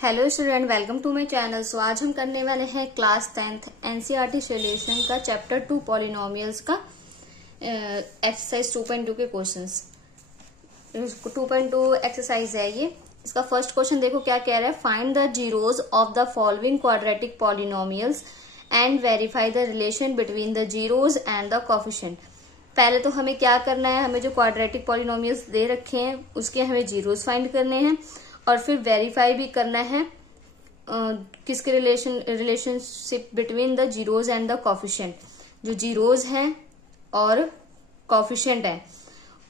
Hello student, welcome to my channel. So आज हम करने वाले हैं क्लास 10th एनसीईआरटी सोल्यूशन का चैप्टर 2 पॉलिनोमियल्स का एक्सरसाइज 2.2 के क्वेश्चंस। 2.2 एक्सरसाइज है ये। इसका फर्स्ट क्वेश्चन देखो क्या कह रहा है। Find the zeros of the following quadratic polynomials and verify the relation between the zeros and the coefficient. पहले तो हमें क्या करना है, हमें जो क्वाड्रेटिक पॉलिनोमियल्स दे रखे हैं उसके हमें जीरोज फाइंड करने हैं और फिर वेरीफाई भी करना है किसके relationship between the zeros and the coefficient. जो जीरोज हैं और कोफिशिएंट है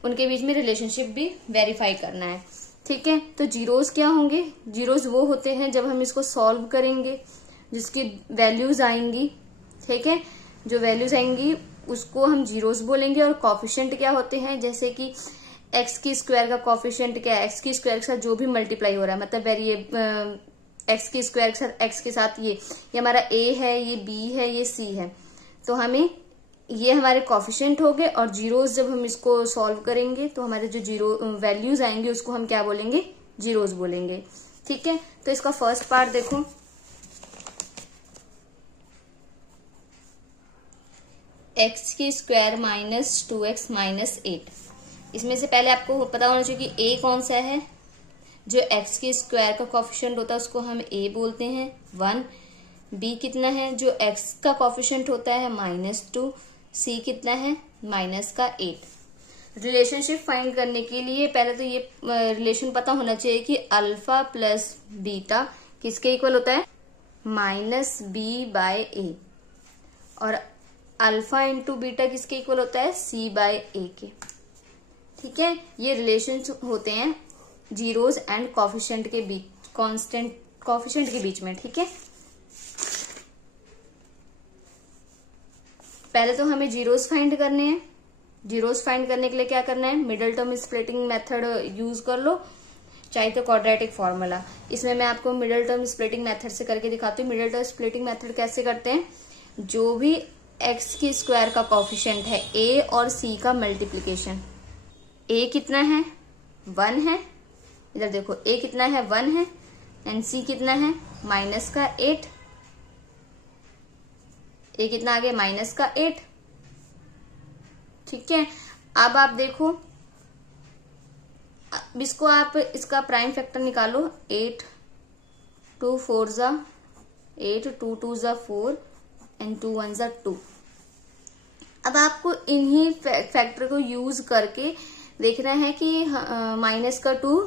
उनके बीच में रिलेशनशिप भी वेरीफाई करना है। ठीक है, तो जीरोज क्या होंगे? जीरोज वो होते हैं जब हम इसको सॉल्व करेंगे जिसकी वैल्यूज आएंगी। ठीक है, जो वैल्यूज आएंगी उसको हम जीरोज बोलेंगे। और कोफिशिएंट क्या होते हैं, जैसे कि एक्स की स्क्वायर का कोफिशिएंट क्या है, एक्स की स्क्वायर के साथ जो भी मल्टीप्लाई हो रहा है, मतलब एक्स की स्क्वायर के साथ एक्स के साथ ये हमारा ए है, ये बी है, ये सी है, तो हमें ये हमारे कोफिशिएंट हो गए। और जीरोज जब हम इसको सॉल्व करेंगे तो हमारे जो जीरो वैल्यूज आएंगे उसको हम क्या बोलेंगे, जीरोज बोलेंगे। ठीक है, तो इसका फर्स्ट पार्ट देखो। एक्स की स्क्वायर माइनस 2x माइनस 8। इसमें से पहले आपको पता होना चाहिए कि a कौन सा है। जो x की स्क्वायर का कोफिशिएंट होता है उसको हम a बोलते हैं 1। b कितना है, जो x का कोफिशिएंट होता है -2। c कितना है, -8। रिलेशनशिप फाइंड करने के लिए पहले तो ये रिलेशन पता होना चाहिए कि अल्फा प्लस बीटा किसके इक्वल होता है, -b/a। और अल्फा इंटू बीटा किसके इक्वल होता है, c/a के। ठीक है, ये रिलेशन होते हैं जीरोज एंड कोफिशिएंट के बीच, कांस्टेंट कोफिशिएंट के बीच में। ठीक है, पहले तो हमें जीरोज फाइंड करने हैं। जीरोज फाइंड करने के लिए क्या करना है, middle term splitting method use कर लो, चाहे तो क्वाड्रेटिक फॉर्मूला। इसमें मैं आपको मिडिल टर्म स्प्लिटिंग मेथड से करके दिखाती हूँ। मिडिल टर्म स्प्लिटिंग मेथड कैसे करते हैं, जो भी एक्स की स्क्वायर का कोफिशिएंट है ए और सी का मल्टीप्लीकेशन। ए कितना है, 1 है। इधर देखो ए कितना है, 1 है। एंड सी कितना है, -8। ए कितना आ गया, -8। ठीक है, अब आप देखो, अब इसको आप इसका प्राइम फैक्टर निकालो। 8 2 4 ज़ा 8, 2 2 ज़ा 4 एंड 2 1 ज़ा 2। अब आपको इन्हीं फैक्टर को यूज करके देखना है कि -2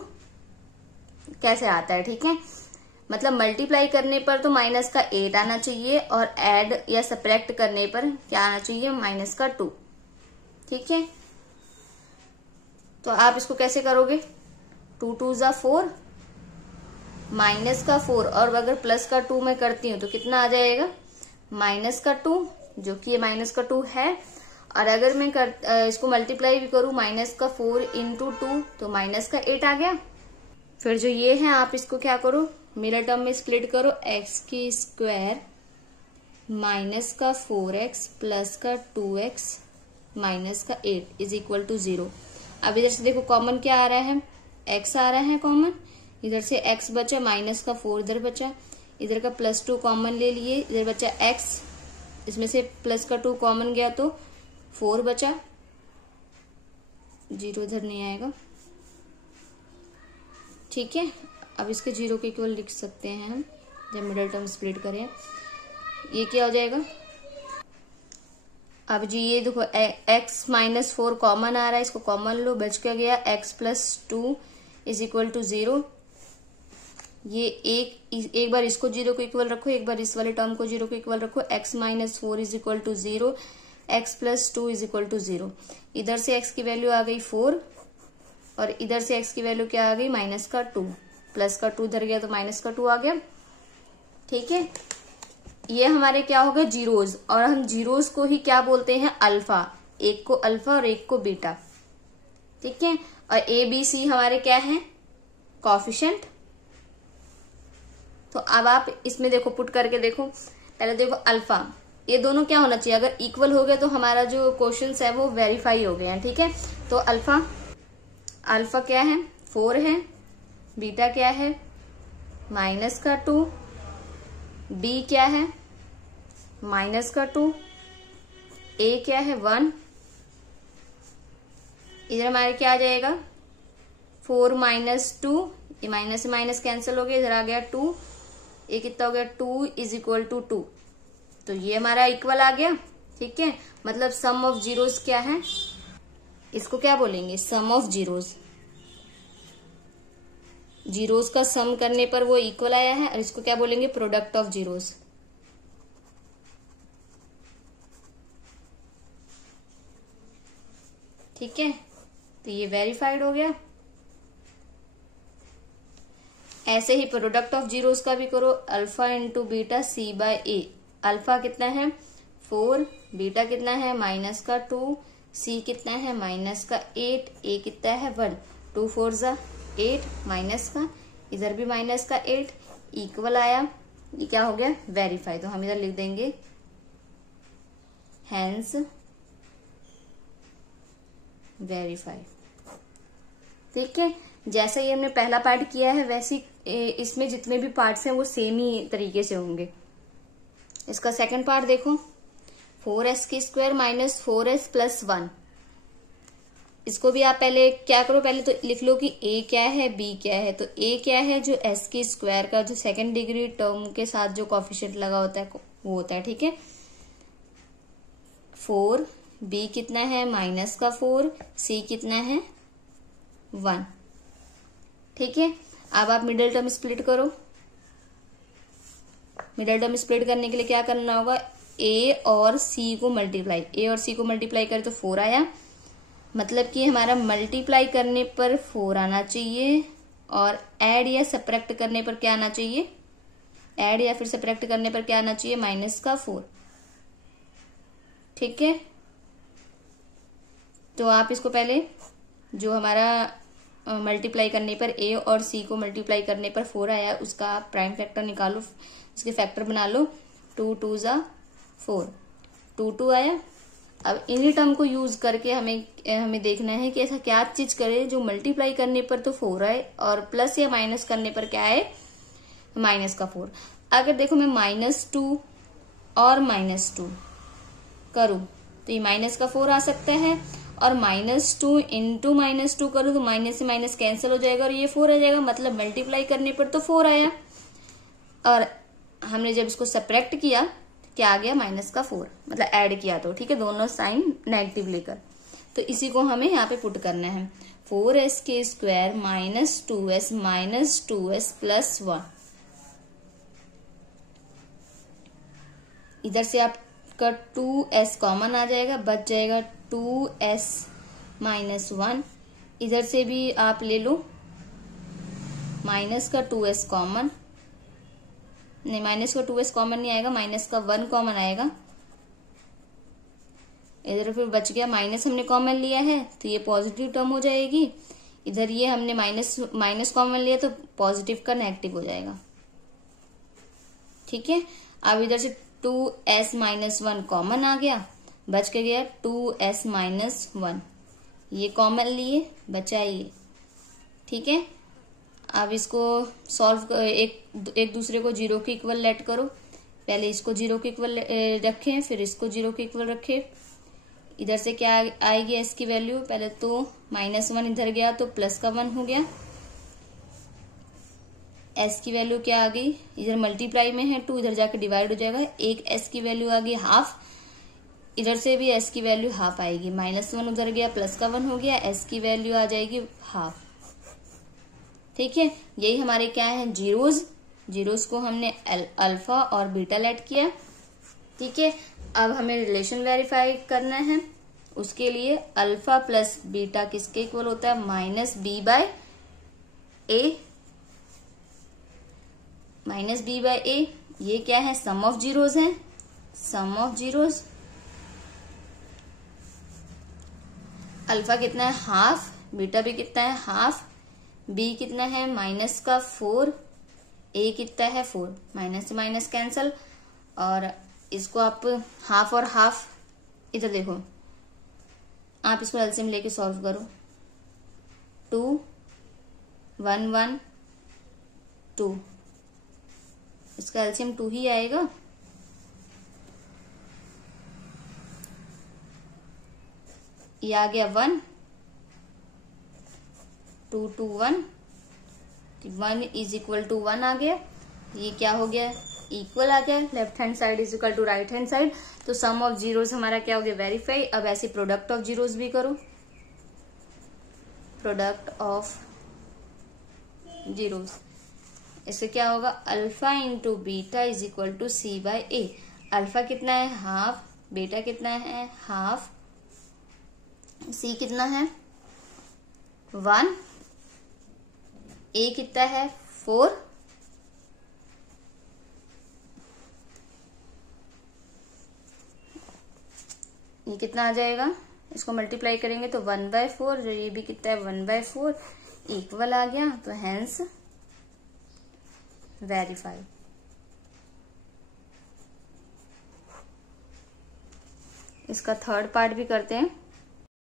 कैसे आता है। ठीक है, मतलब मल्टीप्लाई करने पर तो -8 आना चाहिए और ऐड या सब्ट्रैक्ट करने पर क्या आना चाहिए, -2। ठीक है, तो आप इसको कैसे करोगे, 2 2 ज़ा 4, -4 और अगर +2 मैं करती हूँ तो कितना आ जाएगा, -2, जो कि ये -2 है। और अगर मैं इसको मल्टीप्लाई भी करूं -4 इंटू 2 तो -8 आ गया। फिर जो ये है आप इसको क्या करो, मिडिल टर्म में स्प्लिट करो। एक्स की square -4x plus 2x -8 is equal to 0। अब इधर से देखो कॉमन क्या आ रहा है, x आ रहा है कॉमन। इधर से x बचा, -4 इधर बचा, इधर का +2 कॉमन ले लिए, इधर बचा x, इसमें से +2 कॉमन गया तो 4 बचा, 0 इधर नहीं आएगा। ठीक है, अब इसके 0 के इक्वल लिख सकते हैं हम जब मिडिल टर्म स्प्लिट करें। ये क्या हो जाएगा, अब जी ये देखो x -4 कॉमन आ रहा है, इसको कॉमन लो, बच क्या गया, x + 2 इज इक्वल टू 0। ये एक बार इसको 0 को इक्वल रखो, एक बार इस वाले टर्म को 0 को इक्वल रखो। x -4 is equal to 0, x + 2 is equal to 0। इधर से x की वैल्यू आ गई 4 और इधर से x की वैल्यू क्या आ गई, -2। +2 इधर गया तो -2 आ गया। ठीक है, ये हमारे क्या हो गए, जीरोज। और हम जीरोज को ही क्या बोलते हैं, अल्फा। एक को अल्फा और एक को बीटा। ठीक है, और ए बी सी हमारे क्या है, कोफिशिएंट। तो अब आप इसमें देखो पुट करके देखो, पहले देखो अल्फा, ये दोनों क्या होना चाहिए, अगर इक्वल हो गए तो हमारा जो क्वेश्चंस है वो वेरीफाई हो गए हैं। ठीक है, तो अल्फा क्या है, 4 है। बीटा क्या है, माइनस का 2, बी क्या है माइनस का 2, ए क्या है 1, इधर हमारे क्या आ जाएगा 4 माइनस 2, ये माइनस से माइनस कैंसिल हो गया, इधर आ गया 2, ये कितना हो गया 2 इज इक्वल टू 2, तो ये हमारा इक्वल आ गया। ठीक है, मतलब सम ऑफ जीरोस क्या है, इसको क्या बोलेंगे सम ऑफ जीरोस, जीरोस का सम करने पर वो इक्वल आया है, और इसको क्या बोलेंगे प्रोडक्ट ऑफ जीरोस। ठीक है, तो ये वेरीफाइड हो गया। ऐसे ही प्रोडक्ट ऑफ जीरोस का भी करो, alpha into beta C by a. Alpha कितना है 4, बीटा कितना है माइनस का 2, सी कितना है माइनस का 8, ए कितना है 1, 2 4 जा 8, माइनस का इधर भी माइनस का 8, इक्वल आया। ये क्या हो गया वेरीफाई, तो हम इधर लिख देंगे हैंस वेरीफाई। ठीक है, जैसा ये हमने पहला पार्ट किया है वैसे इसमें जितने भी पार्ट्स हैं वो सेम ही तरीके से होंगे। इसका सेकंड पार्ट देखो, 4s की स्क्वायर माइनस 4s प्लस 1। इसको भी आप पहले क्या करो, पहले तो लिख लो कि a क्या है b क्या है। तो a क्या है जो s की स्क्वायर का जो सेकंड डिग्री टर्म के साथ जो कोफिशिएंट लगा होता है वो होता है। ठीक है, 4, b कितना है माइनस का 4, c कितना है 1। ठीक है, अब आप मिडिल टर्म स्प्लिट करो। मिडिल टर्म स्प्लिट करने के लिए क्या करना होगा, a और c को मल्टीप्लाई करे तो 4 आया, मतलब कि हमारा मल्टीप्लाई करने पर 4 आना चाहिए, और ऐड या सब्ट्रैक्ट करने पर क्या आना चाहिए, ऐड या फिर सब्ट्रैक्ट करने पर क्या आना चाहिए माइनस का 4। ठीक है, तो आप इसको पहले जो हमारा मल्टीप्लाई करने पर a और c को मल्टीप्लाई करने पर 4 आया उसका आप प्राइम फैक्टर निकालो, उसके फैक्टर बना लो, 2 2 जा 4, 2 2 आया। अब इन्हीं टर्म को यूज करके हमें देखना है कि ऐसा क्या चीज करे जो मल्टीप्लाई करने पर तो 4 आए और प्लस या माइनस करने पर क्या आए माइनस का 4। अगर देखो मैं -2 और -2 करूं तो ये माइनस का 4 आ सकता है, और -2 इंटू -2 करूं तो माइनस से माइनस कैंसिल हो जाएगा और ये 4 आ जाएगा, मतलब मल्टीप्लाई करने पर तो 4 आया, और हमने जब इसको सब्ट्रैक्ट किया क्या आ गया माइनस का 4, मतलब ऐड किया तो। ठीक है, दोनों साइन नेगेटिव लेकर, तो इसी को हमें यहाँ पे पुट करना है, 4s के स्क्वायर -2s प्लस 1। इधर से आपका 2s कॉमन आ जाएगा, बच जाएगा 2s माइनस 1। इधर से भी आप ले लो माइनस का 2s कॉमन, नहीं माइनस का 2s कॉमन नहीं आएगा, माइनस का 1 कॉमन आएगा। इधर फिर बच गया, माइनस हमने कॉमन लिया है तो ये पॉजिटिव टर्म हो जाएगी, इधर ये हमने माइनस कॉमन लिया तो पॉजिटिव का नेगेटिव हो जाएगा। ठीक है, अब इधर से 2s माइनस 1 कॉमन आ गया, बच के गया 2s माइनस 1, ये कॉमन लिए बचा ये। ठीक है, अब इसको सॉल्व एक दूसरे को 0 के इक्वल लेट करो, पहले इसको 0 के इक्वल रखें फिर इसको 0 के इक्वल रखें। इधर से क्या आएगी s की वैल्यू, पहले तो -1 इधर गया तो प्लस का 1 हो गया, s की वैल्यू क्या आ गई, इधर मल्टीप्लाई में है 2 इधर जाके डिवाइड हो जाएगा, एक s की वैल्यू आ गई हाफ, इधर से भी s की वैल्यू हाफ आएगी, -1 उधर गया प्लस का 1 हो गया, s की वैल्यू आ जाएगी हाफ। ठीक है, यही हमारे क्या है जीरोस को हमने अल्फा और बीटा लेट किया। ठीक है, अब हमें रिलेशन वेरीफाई करना है, उसके लिए अल्फा प्लस बीटा किसके इक्वल होता है -b/a। ये क्या है सम ऑफ जीरोस है, सम ऑफ जीरोस। अल्फा कितना है हाफ, बीटा भी कितना है हाफ, b कितना है माइनस का 4, a कितना है 4, माइनस से माइनस कैंसल, और इसको आप हाफ और हाफ, इधर देखो आप इसको एलसीएम लेके सॉल्व करो, 2 1 1 2, इसका एलसीएम 2 ही आएगा। ये आ गया 1, 2 2 1, 1 इज इक्वल टू 1 आ गया। ये क्या हो गया, इक्वल आ गया। Left hand side is equal to right hand side, तो सम ऑफ जीरोस हमारा क्या हो गया, वेरीफाई। अब ऐसे प्रोडक्ट ऑफ जीरोस भी करो, प्रोडक्ट ऑफ जीरोस। इससे क्या होगा, alpha into beta is equal to c by a. Alpha कितना है, हाफ, बीटा कितना है, हाफ, सी कितना है 1, ए कितना है 4, ये कितना आ जाएगा, इसको मल्टीप्लाई करेंगे तो 1/4, जो ये भी कितना है 1/4, इक्वल आ गया, तो हेंस वेरीफाई। इसका थर्ड पार्ट भी करते हैं।